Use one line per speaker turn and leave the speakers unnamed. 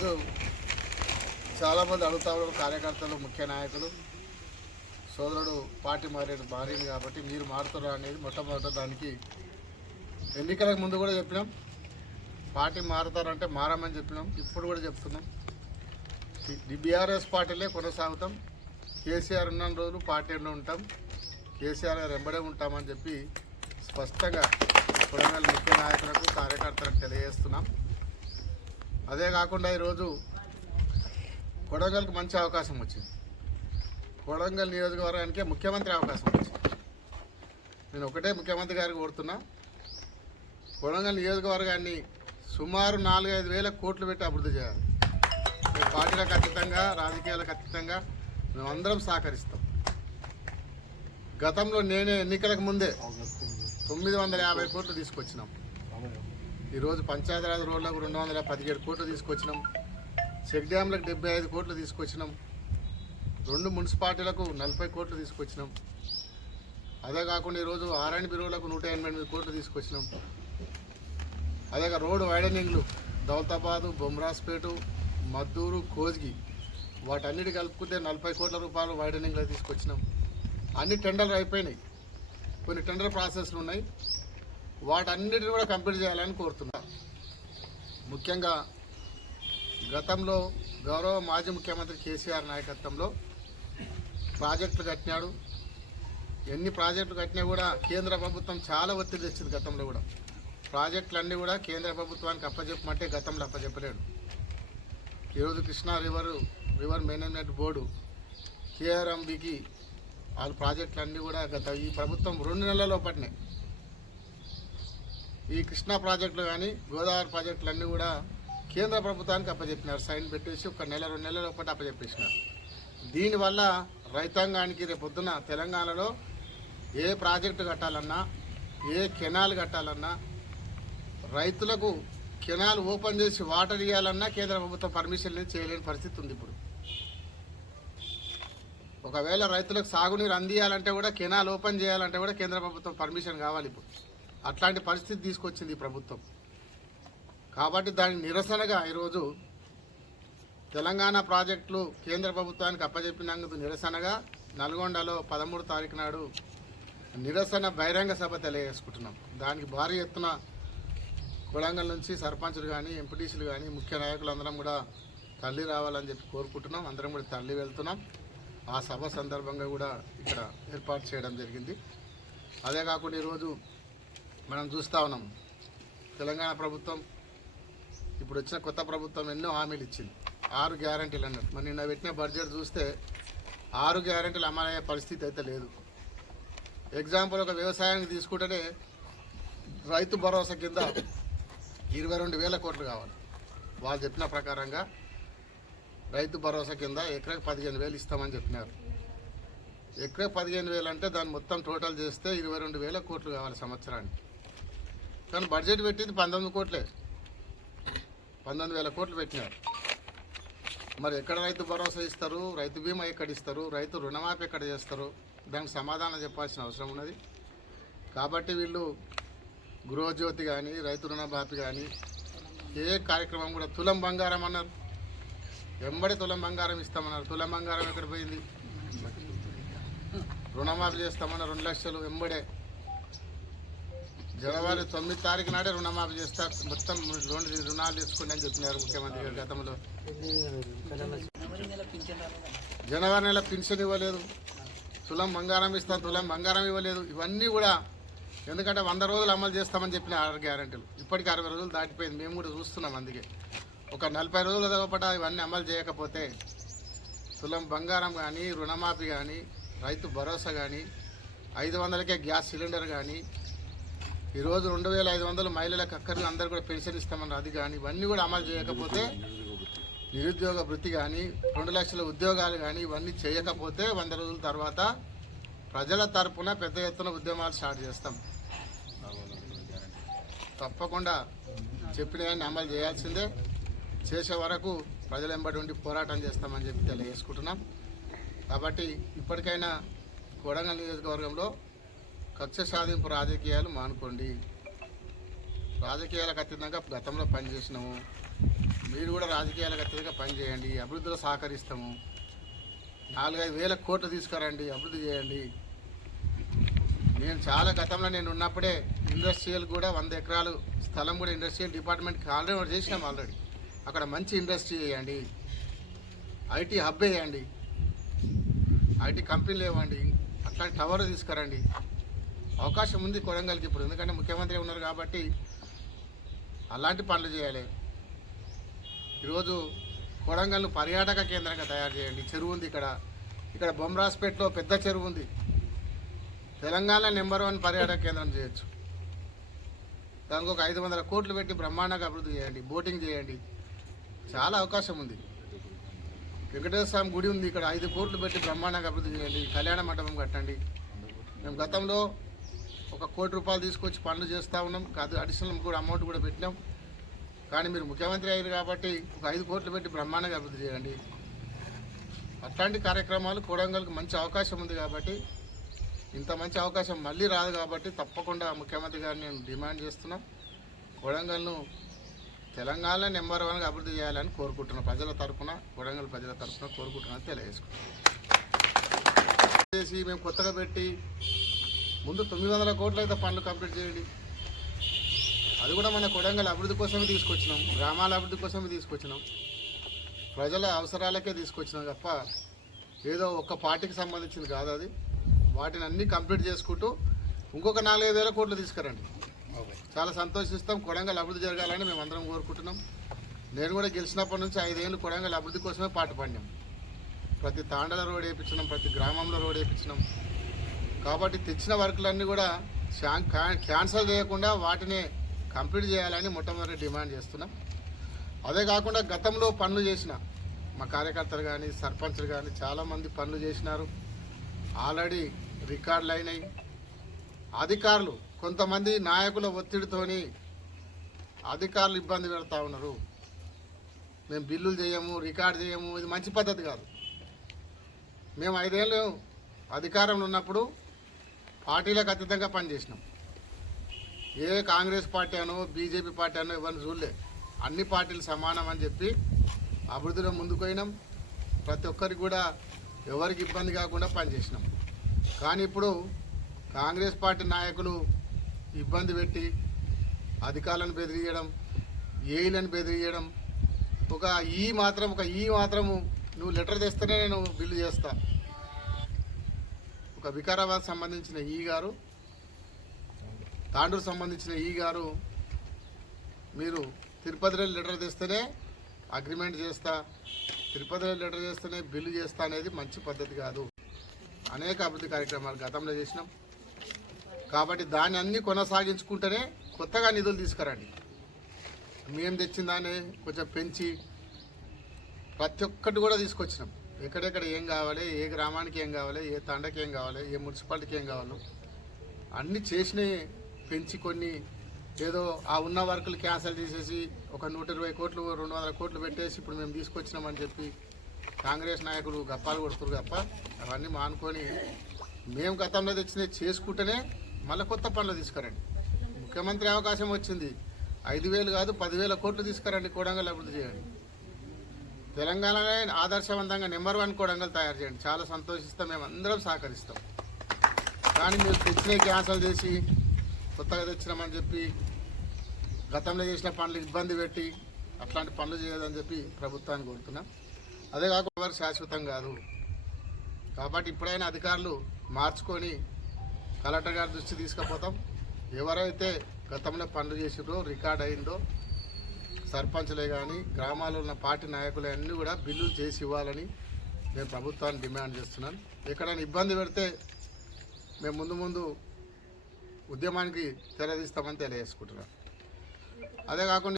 ఈరోజు చాలామంది అడుగుతా ఉన్నారు కార్యకర్తలు ముఖ్య నాయకులు. సోదరుడు పార్టీ మారేడు మారింది కాబట్టి మీరు మారుతారా అనేది మొట్టమొదట దానికి ఎన్నికలకు ముందు కూడా చెప్పినాం. పార్టీ మారుతారంటే మారమని చెప్పినాం. ఇప్పుడు కూడా చెప్తున్నాం. బీఆర్ఎస్ పార్టీలే కొనసాగుతాం. కేసీఆర్ ఉన్న రోజులు పార్టీలో ఉంటాం. కేసీఆర్ గారు వెంబడే ఉంటామని చెప్పి స్పష్టంగా కొడంగల్ ముఖ్య నాయకులకు కార్యకర్తలకు తెలియజేస్తున్నాం. అదే కాకుండా ఈరోజు కొడంగల్కి మంచి అవకాశం వచ్చింది. కొడంగల్ నియోజకవర్గానికే ముఖ్యమంత్రి అవకాశం వచ్చింది. నేను ఒకటే ముఖ్యమంత్రి గారికి కోరుతున్నా కొడంగల్ నియోజకవర్గాన్ని సుమారు నాలుగైదు వేల కోట్లు పెట్టి అభివృద్ధి చేయాలి. మేము పార్టీలకు అతీతంగా రాజకీయాలకు అతీతంగా మేమందరం సహకరిస్తాం. గతంలో నేనే ఎన్నికలకు ముందే తొమ్మిది వందల యాభై కోట్లు తీసుకొచ్చినాం. ఈరోజు పంచాయతీరాజ్ రోడ్లకు రెండు వందల పదిహేడు కోట్లు తీసుకొచ్చినాం. చెక్ డ్యాంలకు డెబ్బై ఐదు కోట్లు తీసుకొచ్చినాం. రెండు మున్సిపాలిటీలకు నలభై కోట్లు తీసుకొచ్చినాం. అదే కాకుండా ఈరోజు ఆర్ఎన్ బిరువులకు నూట ఎనభై ఎనిమిది కోట్లు తీసుకొచ్చినాం. అదే కాక రోడ్డు వైడనింగ్లు దౌలతాబాదు బొమ్రాస్పేటు మద్దూరు కోజ్గి వాటన్నిటి కలుపుకుంటే నలభై కోట్ల రూపాయలు వైడనింగ్లో తీసుకొచ్చినాం. అన్ని టెండర్లు అయిపోయినాయి. కొన్ని టెండర్ ప్రాసెస్లు ఉన్నాయి. వాటన్నిటిని కూడా కంప్లీట్ చేయాలని కోరుతున్నా ముఖ్యంగా గతంలో గౌరవ మాజీ ముఖ్యమంత్రి కేసీఆర్ నాయకత్వంలో ప్రాజెక్టులు కట్టినాడు. ఎన్ని ప్రాజెక్టులు కట్టినా కూడా కేంద్ర ప్రభుత్వం చాలా ఒత్తిడి తెచ్చింది గతంలో కూడా. ప్రాజెక్టులన్నీ కూడా కేంద్ర ప్రభుత్వానికి అప్పచెప్పమంటే గతంలో అప్పచెప్పలేడు ఈరోజు Krishna river river management board కేఆర్ఎంబికి వాళ్ళ ప్రాజెక్టులన్నీ కూడా గత ఈ ప్రభుత్వం రెండు నెలల పట్టినాయి ఈ కృష్ణా ప్రాజెక్టులు కానీ గోదావరి ప్రాజెక్టులు అన్నీ కూడా కేంద్ర ప్రభుత్వానికి అప్పచెప్పినారు సైన్ పెట్టేసి ఒక నెల రెండు నెలల ఒకటి అప్పచెప్పేసినారు దీనివల్ల రైతాంగానికి రేపు పొద్దున తెలంగాణలో ఏ ప్రాజెక్టు కట్టాలన్నా ఏ కెనాల్ కట్టాలన్నా రైతులకు కెనాల్ ఓపెన్ చేసి వాటర్ ఇవ్వాలన్నా కేంద్ర ప్రభుత్వం పర్మిషన్ చేయలేని పరిస్థితి ఉంది ఇప్పుడు. ఒకవేళ రైతులకు సాగునీరు అందియాలంటే కూడా కెనాల్ ఓపెన్ చేయాలంటే కూడా కేంద్ర ప్రభుత్వం పర్మిషన్ కావాలి ఇప్పుడు. అట్లాంటి పరిస్థితి తీసుకొచ్చింది ఈ ప్రభుత్వం. కాబట్టి దాని నిరసనగా ఈరోజు తెలంగాణ ప్రాజెక్టులు కేంద్ర ప్రభుత్వానికి అప్పజెప్పినందుకు నిరసనగా నల్గొండలో పదమూడు తారీఖు నాడు నిరసన బహిరంగ సభ తెలియజేసుకుంటున్నాం. దానికి భారీ ఎత్తున కొడంగల్ నుంచి సర్పంచులు కానీ ఎంపీటీసీలు కానీ ముఖ్య నాయకులు అందరం కూడా తల్లి రావాలని చెప్పి కోరుకుంటున్నాం. అందరం కూడా తల్లి వెళ్తున్నాం. ఆ సభ సందర్భంగా కూడా ఇక్కడ ఏర్పాటు చేయడం జరిగింది. అదే కాకుండా ఈరోజు మనం చూస్తూ ఉన్నాం. తెలంగాణ ప్రభుత్వం ఇప్పుడు వచ్చిన కొత్త ప్రభుత్వం ఎన్నో హామీలు ఇచ్చింది. ఆరు గ్యారంటీలు అన్నారు. మరి నిన్న పెట్టిన బడ్జెట్ చూస్తే ఆరు గ్యారంటీలు అమలయ్యే పరిస్థితి అయితే లేదు. ఎగ్జాంపుల్ ఒక వ్యవసాయానికి తీసుకుంటేనే రైతు భరోసా కింద ఇరవై రెండు వేల కోట్లు కావాలి. వాళ్ళు చెప్పిన ప్రకారంగా రైతు భరోసా కింద ఎకరకు పదిహేను వేలు ఇస్తామని చెప్పినారు. ఎకరా పదిహేను వేలు అంటే దాన్ని మొత్తం టోటల్ చేస్తే ఇరవై రెండు వేల కోట్లు కావాలి సంవత్సరానికి. కానీ బడ్జెట్ పెట్టింది పంతొమ్మిది కోట్లే. పంతొమ్మిది వేల కోట్లు పెట్టినారు. మరి ఎక్కడ రైతు భరోసా ఇస్తారు? రైతు బీమా ఎక్కడ ఇస్తారు? రైతు రుణమాఫీ ఎక్కడ చేస్తారు? దానికి సమాధానం చెప్పాల్సిన అవసరం ఉన్నది. కాబట్టి వీళ్ళు గృహజ్యోతి కానీ రైతు రుణమాఫీ కానీ ఏ కార్యక్రమం కూడా తులం బంగారం అన్నారు. వెంబడి తులం బంగారం ఇస్తామన్నారు. తులం బంగారం ఎక్కడ పోయింది? రుణమాఫీ చేస్తామన్నారు రెండు లక్షలు వెంబడే జనవరి తొమ్మిది తారీఖు నాడే రుణమాఫీ చేస్తారు. మొత్తం లోన్ రుణాలు తీసుకోండి అని చెప్పినారు ముఖ్యమంత్రి గారు గతంలో. జనవరి నెల పింఛన్ ఇవ్వలేదు. తులం బంగారం ఇస్తాం తులం బంగారం ఇవ్వలేదు. ఇవన్నీ కూడా ఎందుకంటే వంద రోజులు అమలు చేస్తామని చెప్పిన ఆరు గ్యారంటీలు. ఇప్పటికి అరవై రోజులు దాటిపోయింది. మేము కూడా చూస్తున్నాం అందుకే. ఒక నలభై రోజుల లోపల ఇవన్నీ అమలు చేయకపోతే తులం బంగారం కానీ రుణమాఫీ కానీ రైతు భరోసా కానీ ఐదు వందలకే గ్యాస్ సిలిండర్ కానీ ఈరోజు రెండు వేల ఐదు వందలు మహిళలకు అక్కర్లు అందరూ కూడా పెన్షన్ ఇస్తామన్నారు అది కానీ ఇవన్నీ కూడా అమలు చేయకపోతే నిరుద్యోగ వృత్తి కానీ రెండు లక్షల ఉద్యోగాలు కానీ ఇవన్నీ చేయకపోతే వంద రోజుల తర్వాత ప్రజల తరపున పెద్ద ఎత్తున ఉద్యమాలు స్టార్ట్ చేస్తాం. తప్పకుండా చెప్పినవన్నీ అమలు చేయాల్సిందే. చేసే వరకు ప్రజల వెంబడి ఉండి పోరాటం చేస్తామని చెప్పి తెలియజేసుకుంటున్నాం. కాబట్టి ఇప్పటికైనా కొడంగల్ నియోజకవర్గంలో కక్ష సాధింపు రాజకీయాలు మానుకోండి. రాజకీయాలకు అతీతంగా గతంలో పనిచేసినాము. మీరు కూడా రాజకీయాలకు అత్యధికంగా పనిచేయండి. అభివృద్ధిలో సహకరిస్తాము. నాలుగైదు వేల కోట్లు తీసుకురండి. అభివృద్ధి చేయండి. నేను చాలా గతంలో నేను ఉన్నప్పుడే ఇండస్ట్రియల్ కూడా వంద ఎకరాలు స్థలం కూడా ఇండస్ట్రియల్ డిపార్ట్మెంట్కి ఆల్రెడీ చేసినాం ఆల్రెడీ. అక్కడ మంచి ఇండస్ట్రీ చేయండి. ఐటీ హబ్ వేయండి. ఐటీ కంపెనీలు ఇవ్వండి అట్లాంటి టవర్ తీసుకురండి. అవకాశం ఉంది కొడంగల్కి ఇప్పుడు. ఎందుకంటే ముఖ్యమంత్రి ఉన్నారు కాబట్టి అలాంటి పనులు చేయాలి. ఈరోజు కొడంగల్ను పర్యాటక కేంద్రంగా తయారు చేయండి. చెరువు ఉంది ఇక్కడ. ఇక్కడ బొమ్రాస్పేట్లో పెద్ద చెరువు ఉంది. తెలంగాణ నెంబర్ వన్ పర్యాటక కేంద్రం చేయొచ్చు. దానికి ఒక ఐదు వందల కోట్లు పెట్టి బ్రహ్మాండంగా అభివృద్ధి చేయండి. బోటింగ్ చేయండి. చాలా అవకాశం ఉంది. వెంకటేశ్వర స్వామి గుడి ఉంది ఇక్కడ. ఐదు కోట్లు పెట్టి బ్రహ్మాండంగా అభివృద్ధి చేయండి. కళ్యాణ మండపం కట్టండి. మేము గతంలో ఒక కోటి రూపాయలు తీసుకొచ్చి పనులు చేస్తూ ఉన్నాం. కాదు అడిషనల్ కూడా అమౌంట్ కూడా పెట్టినాం. కానీ మీరు ముఖ్యమంత్రి అయ్యారు కాబట్టి ఒక ఐదు కోట్లు పెట్టి బ్రహ్మాండంగా అభివృద్ధి చేయండి. అట్లాంటి కార్యక్రమాలు కొడంగల్కి మంచి అవకాశం ఉంది కాబట్టి ఇంత మంచి అవకాశం మళ్ళీ రాదు కాబట్టి తప్పకుండా ముఖ్యమంత్రి గారిని నేను డిమాండ్ చేస్తున్నా. కొడంగల్ను తెలంగాణ నెంబర్ వన్గా అభివృద్ధి చేయాలని కోరుకుంటున్నా ప్రజల తరఫున కొడంగల్ ప్రజల తరఫున కోరుకుంటున్నాను తెలియజేసుకుంటున్నాను చేసి మేము కొత్తగా పెట్టి ముందు తొమ్మిది వందల కోట్లు అయితే పనులు కంప్లీట్ చేయండి. అది కూడా మన కొడంగల్ అభివృద్ధి కోసమే తీసుకొచ్చినాం. గ్రామాల అభివృద్ధి కోసమే తీసుకొచ్చినాం. ప్రజల అవసరాలకే తీసుకొచ్చినాం తప్ప ఏదో ఒక్క పార్టీకి సంబంధించింది కాదు అది. వాటిని అన్నీ కంప్లీట్ చేసుకుంటూ ఇంకొక నాలుగైదు వేల కోట్లు తీసుకురండి. చాలా సంతోషిస్తాం. కొడంగల్ అభివృద్ధి జరగాలని మేము అందరం కోరుకుంటున్నాం. నేను కూడా గెలిచినప్పటి నుంచి ఐదేళ్ళు కొడంగల్ అభివృద్ధి కోసమే పాటు పడినాం ప్రతి తాండల రోడ్ వేయించినాం ప్రతి గ్రామంలో రోడ్ వేయించినాం. కాబట్టి తెచ్చిన వర్కులన్నీ కూడా క్యాన్సల్ చేయకుండా వాటిని కంప్లీట్ చేయాలని మొట్టమొదటి డిమాండ్ చేస్తున్నాం. అదే కాకుండా గతంలో పనులు చేసిన మా కార్యకర్తలు కానీ సర్పంచ్లు కానీ చాలామంది పనులు చేసినారు. ఆల్రెడీ రికార్డులు అయినాయి. అధికారులు కొంతమంది నాయకుల ఒత్తిడితోని అధికారులు ఇబ్బంది పెడతా ఉన్నారు. మేము బిల్లులు చేయము రికార్డు చేయము ఇది మంచి పద్ధతి కాదు. మేము ఐదేళ్ళు అధికారంలో ఉన్నప్పుడు పార్టీలకు అతీతంగా పనిచేసినాం. ఏ కాంగ్రెస్ పార్టీ అనో బీజేపీ పార్టీ అనో ఎవరిని చూడలే. అన్ని పార్టీలు సమానం అని చెప్పి అభివృద్ధిలో ముందుకు పోయినాం ప్రతి ఒక్కరికి కూడా ఎవరికి ఇబ్బంది కాకుండా పనిచేసినాం. కానీ ఇప్పుడు కాంగ్రెస్ పార్టీ నాయకులు ఇబ్బంది పెట్టి అధికారులను బెదిరియడం ఏఈలను బెదిరియడం ఒక ఈ మాత్రం ఒక ఈ మాత్రము నువ్వు లెటర్ తెస్తేనే నేను బిల్లు చేస్తాను ఒక వికారాబాద్ సంబంధించిన ఈ గారు తాండూరు సంబంధించిన ఈ గారు మీరు తిరుపతిలో లెటర్ తెస్తేనే అగ్రిమెంట్ చేస్తా తిరుపతిలో లెటర్ చేస్తేనే బిల్లు చేస్తా అనేది మంచి పద్ధతి కాదు. అనేక అభివృద్ధి కార్యక్రమాలు గతంలో చేసినాం. కాబట్టి దాన్ని అన్నీ కొనసాగించుకుంటేనే కొత్తగా నిధులు తీసుకురండి. మేము తెచ్చిన దాన్ని కొంచెం పెంచి ప్రతి ఒక్కటి కూడా తీసుకొచ్చినాం. ఎక్కడెక్కడ ఏం కావాలి ఏ గ్రామానికి ఏం కావాలి ఏ తండకి ఏం కావాలి ఏ మున్సిపాలిటీకి ఏం కావాలో అన్నీ చేసినవి పెంచి కొన్ని ఏదో ఆ ఉన్న వర్కులు క్యాన్సిల్ చేసేసి ఒక నూట ఇరవై కోట్లు రెండు వందల కోట్లు పెట్టేసి ఇప్పుడు మేము తీసుకొచ్చినామని చెప్పి కాంగ్రెస్ నాయకులు గప్పాలు కొడుతున్నారు గప్ప అవన్నీ మానుకొని మేము గతంలో తెచ్చినవి చేసుకుంటేనే మళ్ళీ కొత్త పనులు తీసుకురండి. ముఖ్యమంత్రి అవకాశం వచ్చింది. ఐదు వేలు కాదు పదివేల కోట్లు తీసుకురండి కోడంగల్ అభివృద్ధి చేయండి. తెలంగాణలో ఆదర్శవంతంగా నెంబర్ వన్ కోడంగల్ తయారు చేయండి. చాలా సంతోషిస్తాం మేము అందరం సహకరిస్తాం. కానీ మీరు తెచ్చిన క్యాన్సల్ చేసి కొత్తగా తెచ్చినామని చెప్పి గతంలో చేసిన పనులు ఇబ్బంది పెట్టి అట్లాంటి పనులు చేయదని చెప్పి ప్రభుత్వాన్ని కోరుతున్నాం. అదే కాకుండా వారు శాశ్వతం కాదు. కాబట్టి ఇప్పుడైనా అధికారులు మార్చుకొని కలెక్టర్ గారి దృష్టి తీసుకుపోతాం. ఎవరైతే గతంలో పనులు చేసిందో రికార్డ్ అయిందో సర్పంచ్లే కానీ గ్రామాల్లో ఉన్న పార్టీ నాయకులు అన్నీ కూడా బిల్లులు చేసి ఇవ్వాలని నేను ప్రభుత్వాన్ని డిమాండ్ చేస్తున్నాను ఎక్కడైనా ఇబ్బంది పెడితే మేము ముందు ముందు ఉద్యమానికి తెరదీస్తామని తెలియజేసుకుంటున్నాను అదే కాకుండా